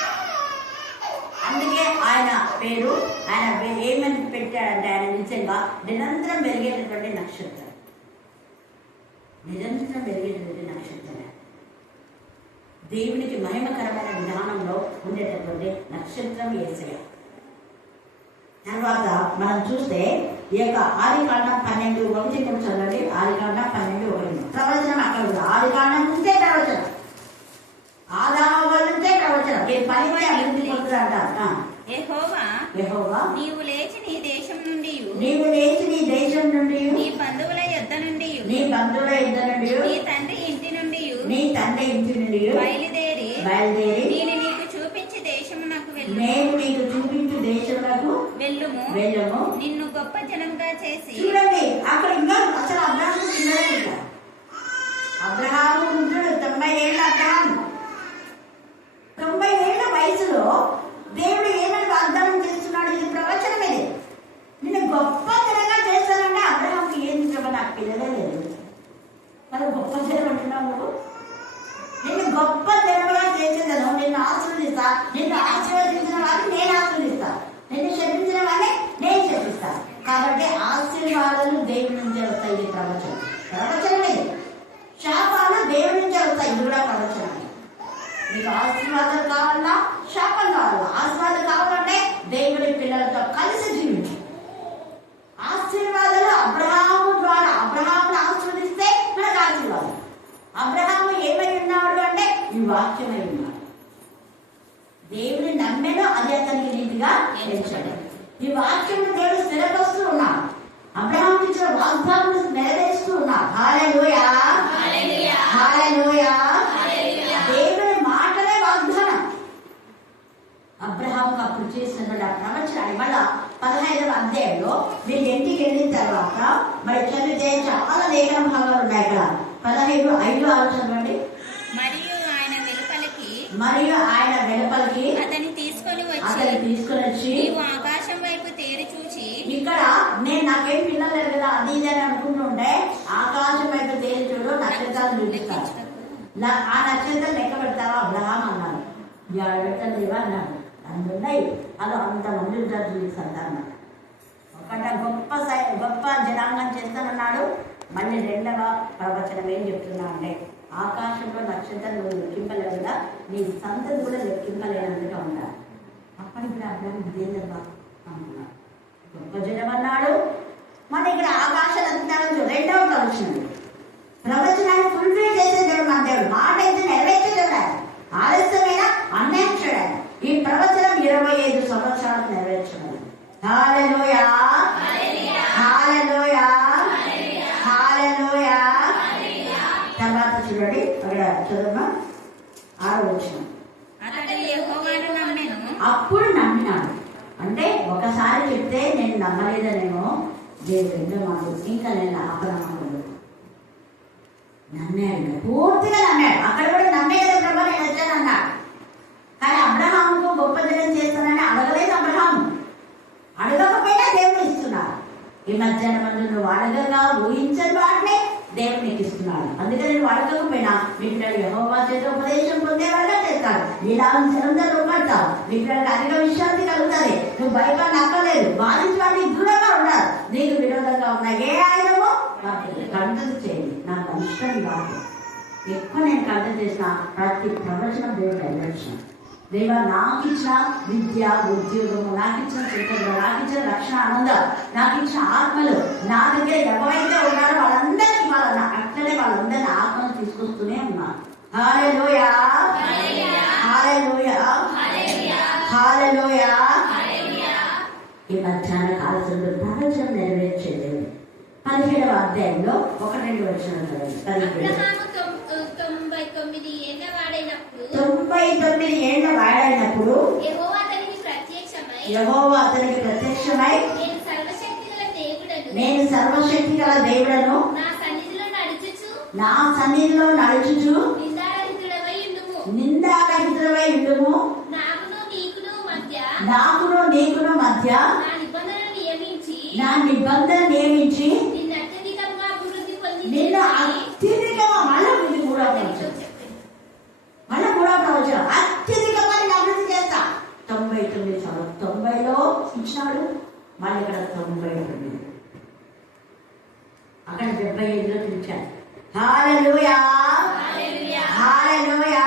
అందుకే ఆయన పేరు, ఆయన ఏమని పెట్టాడంటే ఆయన నిజంగా నిరంతరం పెరిగేటటువంటి నక్షత్రం. నిరంతరం పెరిగేటటువంటి నక్షత్రం, దేవునికి మహిమకరమైన విధానంలో ఉండేటటువంటి నక్షత్రం యేసయ్య. తర్వాత మనం చూస్తే ఈ యొక్క ఆదికాండం 12:1 కూడా చదవండి. ఆదికాండం 12:1 ప్రవచనం అక్కడ ఉంది. ఆదికాండం నుంచే ప్రవచనం, ఆదాము నుంచే ప్రవచనం. ఏ పని కూడా అభివృద్ధి పొందుతారు అంటారు. యెహోవా నీవు లేచి నీ దేశం నుండి, నీవు లేచి నీ దేశం నుండి, నీ బంధువుల యొద్ద నుండి, నీ బంధువుల యొద్ద నుండి, నీ తండ్రి ఇంటి నుండి, నీ తండ్రి ఇంటి నుండి బయలుదేరి నేను నీకు చూపించి దేశమునకు దేశమునకు వెళ్ళము. నిన్ను గొప్ప జనంగా చేసి. చూడండి అక్కడ ఇంకా అసలు అబ్రహాము చిన్నదే. అబ్రహాము ఉంటాడు 90 ఏళ్ళ అబ్రహాము. 90 ఏళ్ల వయసులో దేవుడు ఏమని వాగ్దానం చేస్తున్నాడు? ఇది ప్రవచనం. ఇది నిన్ను గొప్ప జనంగా చేస్తానంటే అబ్రహాంకి ఏం చెప్ప, నాకు పిల్లలే లేదు, మరి గొప్ప జనం అంటున్నావు నువ్వు. నిన్ను గొప్ప జనంగా చేసేదను, నిన్ను ఆశీర్వదిస్తా, నిన్ను ఆశీర్వదించిన వారిని నేను ఆశీర్వదిస్తా, నిన్ను శపించిన వారిని నేను శపిస్తా. కాబట్టి ఆశీర్వాదాలు దేవుడి నుంచే వస్తాయి. ఇది ప్రవచనం. ప్రవచనమే. శాపాలు దేవుడి నుంచే వస్తాయి. ఇది కూడా ప్రవచనమే. నీకు ఆశీర్వాదాలు కావాలా, శాపం కావాలా? ఆశీర్వాదం కావాలంటే దేవుడి పిల్లలతో కలిసి జీవించు. ఆశీర్వాదాలు అబ్రహాము ద్వారా, అబ్రహామును ఆశీర్వదిస్తే మనకు ఆశీర్వాదం. అబ్రహాము ఏమై ఉన్నాడు అంటే ఈ వాక్యమై ఉన్నాడు. దేవుని నమ్మెను, అది అతనికి నీతిగా ఎంచాడు. ఈ వాక్యం దేవుడు స్థిరపరుస్తూ ఉన్నాడు. అబ్రహాంకి ఇచ్చిన వాగ్దానం నెరవేరుస్తూ ఉన్నాడు. హల్లెలూయా, హల్లెలూయా. దేవుని మాటలే వాగ్దానం. అబ్రహాంకు అప్పుడు చేసినటువంటి ఆ ప్రవచనాన్ని మళ్ళా 15వ అధ్యాయంలో మీరు ఇంటికి వెళ్ళిన తర్వాత మరి చదివితే చాలా లేఖన భాగాలు ఉన్నాయి. అక్కడ 15:5 ఆలోచనండి. మరియు ఆయన వెలుపలికి అతన్ని తీసుకొని వచ్చి ఆకాశం వైపు తేరి చూచి. ఇక్కడ నేను నాకేం పిల్లలు లేరు కదా అది ఇది అని అనుకుంటుంటే ఆకాశం వైపు తేరి చూడు, నక్షత్రాలు చూపిస్తాను. ఆ నక్షత్రం లెక్క పెడతావా అబ్రహాం అన్నాడు. పెట్టలేవా అన్నాడు. అందున్నాయి అది అంతమంది ఉంటారు చూపిస్తాను అన్నమాట. ఒకట గొప్ప జనాంగం చేస్తానన్నాడు. మళ్ళీ 2వ ప్రవచనం ఏం చెప్తున్నా అంటే ఆకాశంలో నక్షత్రాలు లెక్కింపలేవు కదా, నీ సంతతి కూడా లెక్కింపలేనంతగా ఉండాలి. అప్పటికి కూడా అబ్రహాం ఇదేదబ్బా అంటున్నాడు. గొప్ప జనం అన్నాడు. మన ఇక్కడ ఆకాశాలు అంటున్నాడు. 2వ ప్రవచనం ప్రవచనాన్ని ఫుల్ఫిల్ చేసే దేవుడు మన దేవుడు. మాట అయితే నెరవేర్చే దేవుడు. ఆలస్యమైన అన్యాయం చేయడం. ఈ ప్రవచనం 25 సంవత్సరాలకు నెరవేర్చడం. హల్లెలూయా, హల్లెలూయా, హల్లెలూయా. తర్వాత చూడండి అక్కడ చదువు 6వ వచనం. అప్పుడు నమ్మినాడు. అంటే ఒకసారి చెప్తే నేను నమ్మలేదనేమో దేవుడు రెండో మాట ఇంకా నేను అపనమ్మకూడదు. నమ్మాడు, పూర్తిగా నమ్మాడు. అక్కడ కూడా నమ్మే కదా ప్రభా నేను వచ్చాను అన్నాడు. కానీ అబ్రహాముకు గొప్ప జనం చేస్తానని అడగలేదు. అబ్రహాము అడగకపోయినా దేవుడు ఇస్తున్నాడు. ఈ మధ్యాహ్నం మందు నువ్వు అడగగా ఊహించని వాటిని దేవుడు నీకు ఇస్తున్నాడు. అందుకని నువ్వు అడగకపోయినా మీ పిల్లలు యెహోవా చేత ఉపదేశం పొందేవాళ్ళగా చేస్తాడు. నీలాంతా రూపడతావు. మీ పిల్లలకి అధిక విశ్రాంతి కలుగుతుంది. నువ్వు భయపడి నక్కలేదు. బాధించి వాటికి దూరంగా ఉండాలి. నీకు విరోధంగా ఉన్న ఏ ఆయుధము కంటెంట్ చేయండి. నాకు ఇష్టం కాదు. ఎక్కువ నేను కంటెంట్ చేసిన ప్రతి ప్రవచనం దేవుడు నెరవేర్చిన. దేవా నాకు ఇచ్చిన విద్య, ఉద్యోగము, నాకు ఇచ్చిన చిత్రంలో, నాకు ఇచ్చిన రక్షణ, ఆనందం, నాకు ఇచ్చిన ఆత్మలు, నా దగ్గర ఎవరైతే ఉన్నారో వాళ్ళందరికీ అట్లనే వాళ్ళందరినీ ఆత్మలు తీసుకొస్తూనే ఉన్నారు. హల్లెలూయా, హల్లెలూయా, హల్లెలూయా. ఈ మధ్యాహ్న కాలశంలో ప్రవచనం నెరవేర్చే దేవుడు 17వ అధ్యాయంలో 1-2 వచనాలు చదవండి. అబ్రహాము 99 ఏళ్ల వాడైనప్పుడు 99 ఏళ్ల వాడైనప్పుడు యెహోవా అతనికి ప్రత్యక్షమై నేను సర్వశక్తి గల దేవుడను నా సన్నిధిలో నడుచుచు నిందారహితుడవై ఉండుము, నాకును నీకును మధ్య నా నిబంధన నియమించి నిన్ను అత్యధికంగా మళ్ళీ మూడవ ప్రవచనం అత్యధికమైన అభివృద్ధి చేస్తా. 99 సంవత్సరం 90లో ఇచ్చినాడు, మళ్ళీ ఇక్కడ 99, అక్కడ 75లో పిలిచాడు. హల్లెలూయా, హల్లెలూయా,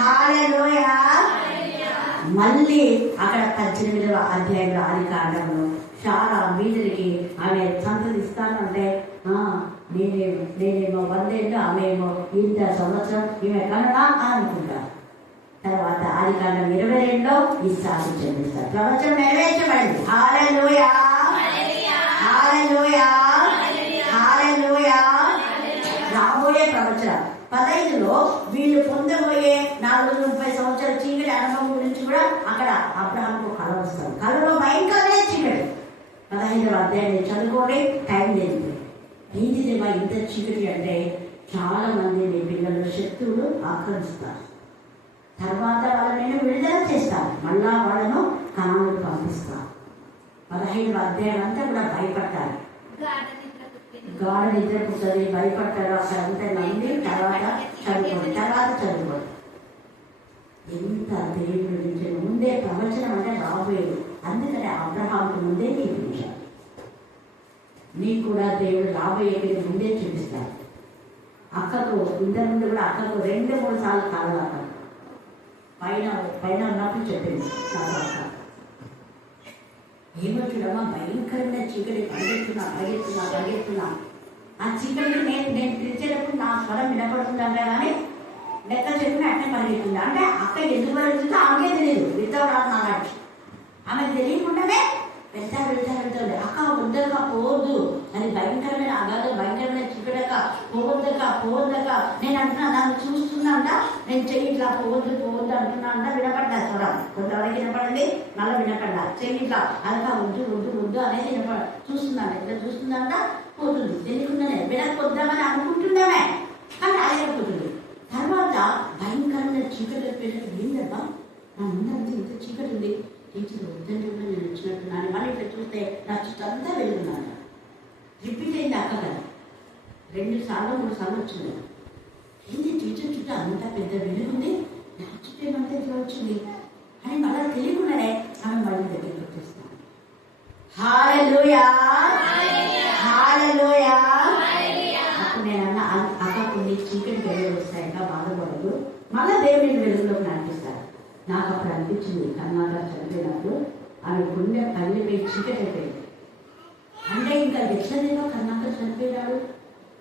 హల్లెలూయా. మళ్ళీ అక్కడ 18వ అధ్యాయంలో ఆదికాండంలో చాలా మీదరికి ఆమె సంతతిస్తానంటే నేనేమో 100 ఏళ్ళు, ఆమెమో ఇంత సంవత్సరం, ఈమె కన్నా అనుకుంటారు. తర్వాత ఆదికాండం 22లో ఇస్సాకు చెందిస్తారు. ప్రవచనం నెరవేర్చబడింది. హల్లెలూయా, హల్లెలూయా, హల్లెలూయా. రాబోయే ప్రవచనం 15లో వీళ్ళు పొందబోయే 430 సంవత్సరాల చీకటి అనుభవం గురించి కూడా అక్కడ అబ్రహాంకు కళ వస్తారు. కళలో భయంకరమైన చీకటి. 15వ అధ్యాయాన్ని చదువుకోండి, టైం లేదు. ఏంటిదేమా ఇంత చీకటి అంటే చాలా మంది మీ పిల్లలు శత్రువులు ఆక్రమిస్తారు. తర్వాత వాళ్ళని విడుదల చేస్తారు, మళ్ళా వాళ్ళను కనానుకు పంపిస్తారు. 15వ అధ్యాయం అంతా కూడా భయపడతారు. గాఢ నిద్ర పుట్టింది, భయపడతారు. అక్కడ అంతా మంది తర్వాత చదువుకోండి. ఎంత దేవుడి గురించి ముందే ప్రవచనం అంటే రాబోయేది. అందుకని అబ్రహాంకు ముందే చూపించారు. నీకు కూడా దేవుడు రాబోయే ముందే చూపిస్తారు. అక్కకు ఇంతకు ముందు కూడా అక్కకు 2-3 సార్లు కావాలి. పైన ఉన్నప్పుడు చెప్పింది చాలా అక్క, ఏమో చూడమ్మా భయంకరమైన చీకటి పరిగెత్తున్నా. ఆ చీకటి నేను పిలిచేటప్పుడు నా స్వరం వినపడుతుందంటే కానీ లెక్క చెప్పిన అట్నే పరిగెత్తుంది. అంటే అక్క ఎందుకు పరిగెత్తుందో ఆమెకే తెలియదు. విత్తవరాదు నాడు ఆమె తెలియకుండానే వెళ్తుంది. అక్క వద్దక పోవద్దు, అది భయంకరమైన అగాధం, భయంకరమైన చీకటక, పోవద్దక నేను అంటున్నా, నన్ను చూస్తున్నాంట, నేను చెయ్యి ఇట్లా పోవద్దు అంటున్నా అంట. వినపడ్డా స్వరం, కొంతవరకు వినపడండి, మళ్ళీ వినపడ్డా చెయ్యి ఇట్లా అదక వద్దు అనేది చూస్తున్నాను. ఇట్లా చూస్తుందంట, పోతుంది. తెలియకుండానే వినకొద్దామని అనుకుంటున్నామే, కానీ అలేకపోతుంది. తర్వాత భయంకరమైన చీకటి ఏంటబ్బా నా ముందంతా ఇంత చీకటి ఉంది, టీచర్ వద్దంటే కూడా నేను వచ్చినట్టున్నాను. మళ్ళీ ఇట్లా చూస్తే నా చుట్టూ అంతా వెలుగున్నాను. రిపీట్ అయింది అక్క కదా, 2 సార్లు 3 సార్లు వచ్చింది. ఏంటి టీచర్ చుట్టూ అంత పెద్ద వెలుగుంది, నా చుట్టూ ఏమంతా ఇట్లా వచ్చింది అని మళ్ళీ తెలియకుండానే ఆమె మళ్ళీ దగ్గరికి వచ్చేస్తాను. హల్లెలూయా, హల్లెలూయా. అప్పుడు నేను అన్న అక్క కొన్ని చీకటి వెలుగులు వస్తాయక బాధపడదు, మళ్ళీ దేవుని వెలుగులోకి నడిపిస్తారు. నాకు అప్పుడు అనిపించింది కర్ణాటక చనిపోయినప్పుడు ఆమె గుండె పగిలిపోయి చీకటి అయిపోయింది. అంటే ఇంకా ఎట్లనేమో కర్ణాటక చనిపోయినాడు,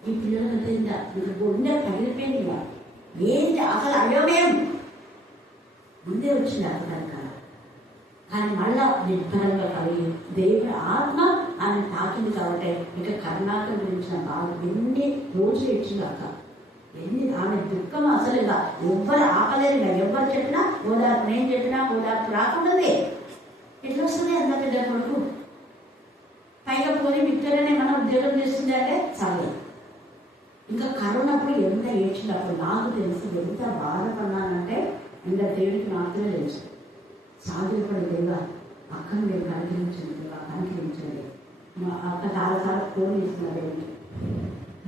ఈ పిల్లలకి ఇంకా గుండె పగిలిపోయింది. ఏంటి అసలు అయోమయం ముందే వచ్చింది అక్కడ. కానీ మళ్ళా నిర్భరంగా కలిగి దేవుడి ఆత్మ ఆమె తాకింది కాబట్టి ఇక కర్ణాటక గురించిన బాధ ఎన్ని రోజులు ఇచ్చింది అక్క. ఆమె దుఃఖం అసలు ఇక ఎవ్వరు ఆపలేరు. ఇక ఎవరు చెప్పినా ఓదార్పు, నేను చెప్పినా ఓదార్పు రాకుండాది. ఎట్లా వస్తుంది అంత పెద్ద కొడుకు, పైగా పోనీ మిత్రులనే మనం ఉద్యోగం చేస్తుంది అంటే చాలు. ఇంకా కరోనాప్పుడు ఎంత ఏడ్చినప్పుడు నాకు తెలుసు, ఎంత బాధపడినానంటే ఇంకా దేవుడికి మాత్రమే తెలుసు. సాధుపడి దేవా అక్కను మీరు కనికరించండి, కనికరించండి. మా అక్క చాలాసార్లు ఫోన్ చేస్తున్నారు, దేవుడికి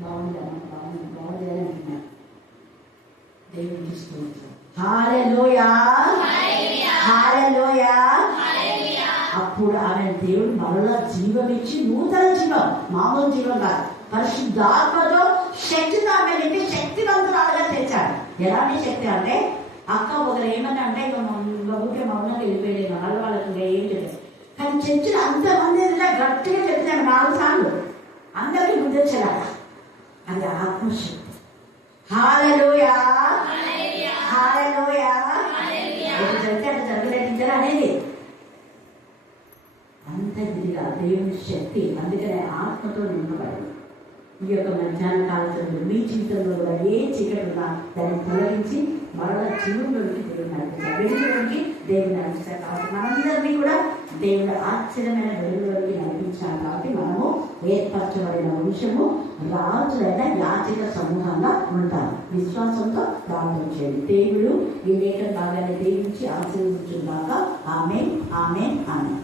బాగుంది అని అంటున్నారు. దేవుడు తీసుకుంటాం. హల్లెలూయా, హల్లెలూయా. అప్పుడు ఆమె దేవుడు మరలా జీవం ఇచ్చి నూతన జీవం, మామూలు జీవం కాదు, పరిశుద్ధాత్మతో శక్తితో ఆమె నింపి శక్తివంతురాలుగా తెచ్చాడు. ఎలాంటి శక్తి అంటే అక్క ఒకరు ఏమన్నా అంటే ఇక ఊరికే మౌనంగా వెళ్ళిపోయేది, వాళ్ళకి ఇంకా ఏం తెలియదు. కానీ చర్చిలో అంతమంది గట్టిగా చెప్తాను 4 సార్లు, అందరికీ గుర్తించాలట. అది ఆత్మశక్తి. హల్లెలూయా, హల్లెలూయా. ఎటు జరిగితే అటు జరగలేటించారు అనేది అంత ఇదిగా దేవుని శక్తి. అందుకనే ఆత్మతో నింపబడింది. ఈ యొక్క మధ్యాహ్న కాలంలో మీ జీవితంలో కూడా ఏ చీకటి ఉన్నా దాన్ని తొలగించి మరలా జీవుల్లోకి దేవుడు నడిపించారు, వెలుగులోకి దేవుడు నడిపించారు. కాబట్టి మనందరినీ కూడా దేవుడు ఆశ్చర్యమైన వెలుగులోకి నడిపించారు. కాబట్టి మనము ఏర్పరచబడిన వంశము, రాజులైన యాజక సమూహంగా ఉంటాం. విశ్వాసంతో ప్రార్థన చేయండి. దేవుడు ఈ లేఖన భాగాన్ని దీవించి ఆశీర్వదించుగాక. ఆమేన్, ఆమేన్, ఆమేన్.